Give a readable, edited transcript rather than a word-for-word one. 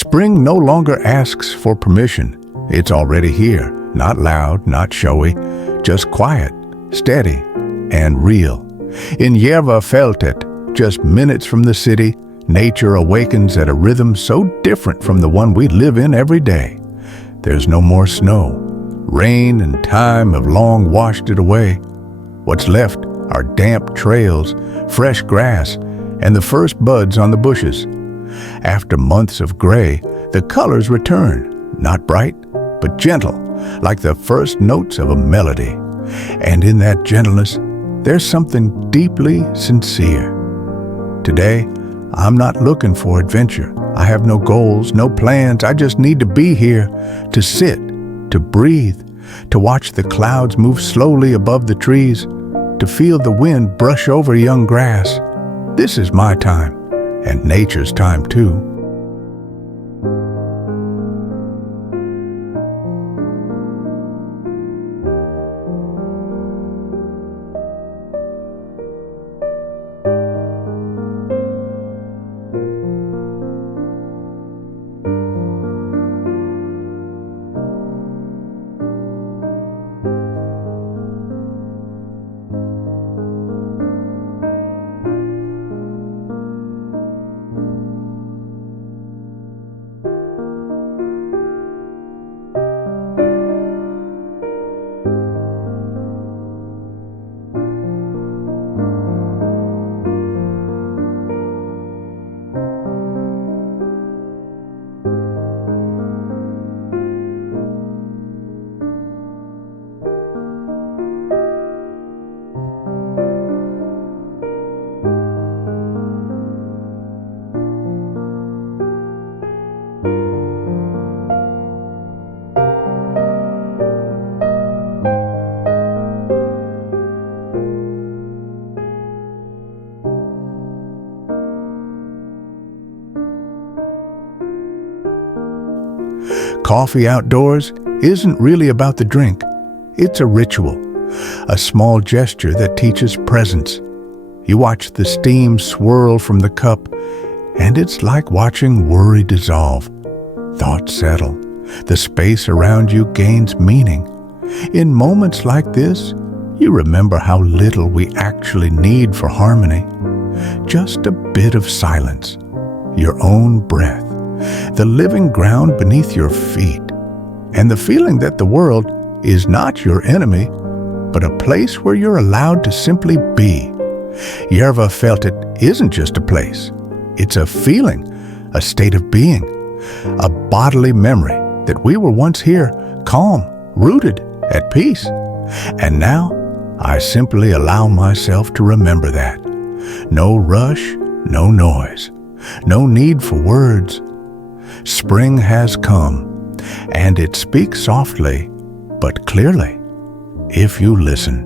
Spring no longer asks for permission. It's already here, not loud, not showy, just quiet, steady, and real. In Järvafältet, just minutes from the city, nature awakens at a rhythm so different from the one we live in every day. There's no more snow. Rain and time have long washed it away. What's left are damp trails, fresh grass, and the first buds on the bushes. After months of gray, the colors return, not bright, but gentle, like the first notes of a melody. And in that gentleness, there's something deeply sincere. Today, I'm not looking for adventure. I have no goals, no plans. I just need to be here, to sit, to breathe, to watch the clouds move slowly above the trees, to feel the wind brush over young grass. This is my time, and nature's time too. Coffee outdoors isn't really about the drink. It's a ritual, a small gesture that teaches presence. You watch the steam swirl from the cup, and it's like watching worry dissolve. Thoughts settle. The space around you gains meaning. In moments like this, you remember how little we actually need for harmony. Just a bit of silence, your own breath, the living ground beneath your feet, and the feeling that the world is not your enemy, but a place where you're allowed to simply be. Järvafältet isn't just a place. It's a feeling, a state of being, a bodily memory that we were once here, calm, rooted, at peace. And now, I simply allow myself to remember that. No rush, no noise, no need for words. Spring has come, and it speaks softly, but clearly, if you listen.